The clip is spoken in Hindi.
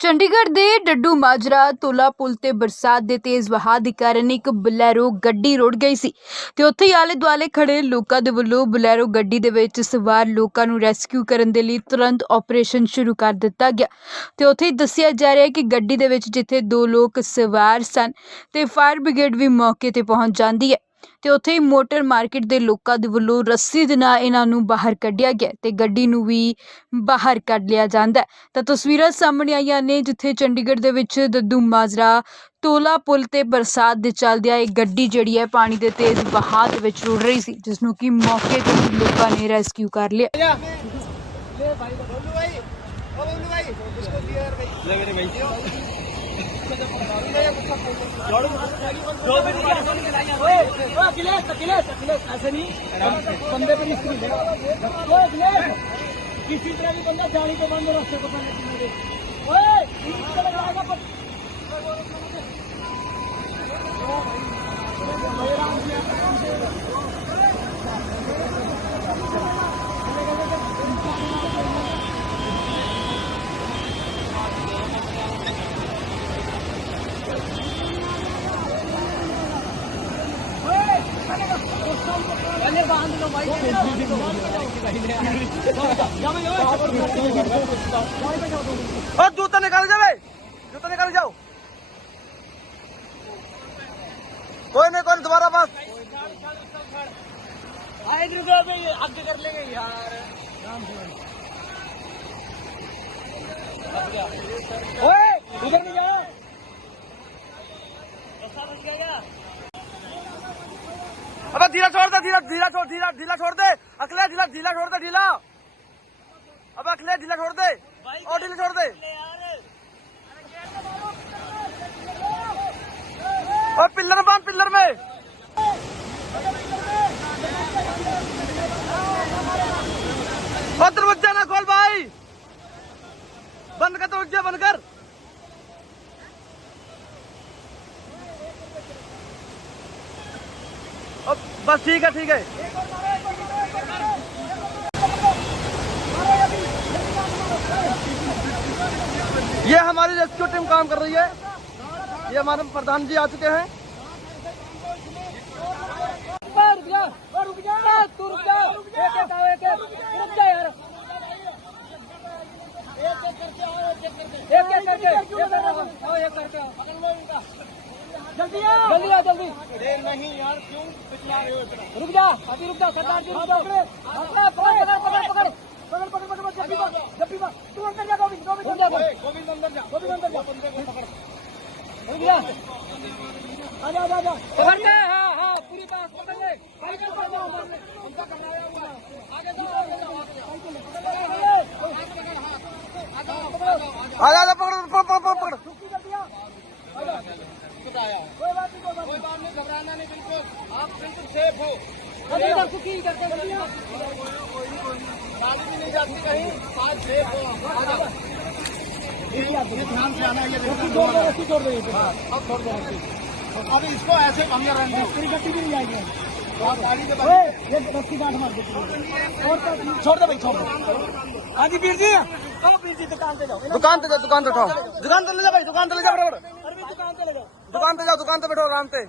ਚੰਡੀਗੜ੍ਹ ਦੇ ਡੱਡੂ ਮਾਜਰਾ, ਤੋਲਾ ਪੁਲ ਤੇ ਬਰਸਾਤ ਦੇ ਤੇਜ਼ ਵਹਾਅ ਦੇ ਕਾਰਨ ਇੱਕ ਬਲੈਰੋ ਗੱਡੀ ਰੁੜ ਗਈ ਸੀ ਤੇ ਉੱਥੇ ਹੀ ਆਲੇ ਦੁਆਲੇ ਖੜੇ ਲੋਕਾਂ ਦੇ ਵੱਲੋਂ ਬਲੈਰੋ ਗੱਡੀ ਦੇ ਵਿੱਚ ਸਵਾਰ ਲੋਕਾਂ ਨੂੰ ਰੈਸਕਿਊ ਕਰਨ ਦੇ ਲਈ ਤੁਰੰਤ ਆਪਰੇਸ਼ਨ ਸ਼ੁਰੂ ਕਰ ਦਿੱਤਾ ਗਿਆ ਤੇ ਉੱਥੇ ਹੀ ਦੱਸਿਆ ਜਾ ਰਿਹਾ ਹੈ ਕਿ ਗੱਡੀ ਦੇ ਵਿੱਚ ਜਿੱਥੇ ਦੋ ਲੋਕ ਸਵਾਰ ਸਨ ਤੇ ਫਾਇਰ ਬ੍ਰਿਗੇਡ ਵੀ ਮੌਕੇ ਤੇ ਪਹੁੰਚ ਜਾਂਦੀ ਹੈ। ਤੇ ਉੱਥੇ ਹੀ ਮੋਟਰ ਮਾਰਕੀਟ ਦੇ ਲੋਕਾਂ ਦੇ ਵੱਲੋਂ ਰੱਸੀ ਦੇ ਨਾਲ ਇਹਨਾਂ ਨੂੰ ਬਾਹਰ ਕੱਢਿਆ ਗਿਆ ਤੇ ਗੱਡੀ ਨੂੰ ਵੀ ਬਾਹਰ ਕੱਢ ਲਿਆ ਜਾਂਦਾ ਤਾਂ ਤਸਵੀਰਾਂ ਸਾਹਮਣੇ ਆਈਆਂ ਨੇ ਜਿੱਥੇ ਚੰਡੀਗੜ੍ਹ ਦੇ ਵਿੱਚ ਦੱਦੂ ਮਾਜਰਾ ਤੋਲਾ ਪੁਲ ਤੇ ਬਰਸਾਤ ਦੇ ਚੱਲਦਿਆਂ ਇਹ ਗੱਡੀ ਜਿਹੜੀ ਹੈ ਪਾਣੀ ਦੇ ਤੇਜ਼ ਵਹਾਅ ਦੇ ਵਿੱਚ ਰੁੜ ਰਹੀ ਸੀ ਜਿਸ ਨੂੰ ਕਿ ਮੌਕੇ ਤੇ ਹੀ ਲੋਕਾਂ ਨੇ ਰੈਸਕਿਊ ਕਰ ਲਿਆ। अखिलेश अखिलेश अखिलेश, ऐसे नहीं बंदे पर स्त्री अखिलेश! किसी तरह भी बंदा जानी के बंद रास्ते को पहले किनारे ओए चला जाएगा पर पहले बाँध लो भाई और जूता निकाल जावे जूता निकाल जाओ। कोई नहीं कोई दोबारा बस। आए रुको आगे कर लेंगे यार। ओए उधर नहीं जाओ अबे धीरा छोड़ दे धीरा धीरा छोड़ धीरा ढीला छोड़ दे। अखिले ढीला ढीला छोड़ दे, ढीला। अब अखिले ढीला छोड़ दे। और ढीला छोड़ दे। और पिल्लर बाँध पिल्लर में और दरवाज़ा ना खोल भाई बंद कर दरवाज़ा बंद कर अब बस ठीक है ठीक है। ये हमारी रेस्क्यू टीम काम कर रही है। ये हमारे प्रधान जी आ चुके हैं। नहीं यार क्यों पिछला रहे हो इतना रुक जा अभी रुक जा सरदार जी रुक जा पकड़ पकड़ पकड़ पकड़ पकड़ पकड़ पकड़ जब भी जब भी तू अंदर जा गोविंद गोविंद अंदर जा गोविंद अंदर जा गोविंद अंदर जा बंदे को पकड़ रुक जा आ जा आ जा पकड़ ले हां हां पूरी बात पकड़ ले पकड़ पकड़ घबराना नहीं बिल्कुल। आप बिल्कुल सेफ़ हो। गाड़ी भी नहीं जाती कहीं। आज सेफ़ हो जाओ। ध्यान से आना ये छोड़ दो दो अब छोड़ दो अब इसको ऐसे अंदर रहने तेरी गड्डी भी नहीं आएगी गाड़ी के ये रस्सी गांठ मार दो और छोड़ दो भाई छोड़ दो। हाँ जी वीर जी। कहो वीर जी दुकान पे जाओ। दुकान पे जाओ दुकान पे बैठो दुकान पे ले जाओ भाई दुकान पे ले जाओ। बराबर भी दुकान पे ले जाओ। दुकान पे जाओ दुकान पे बैठो आराम से।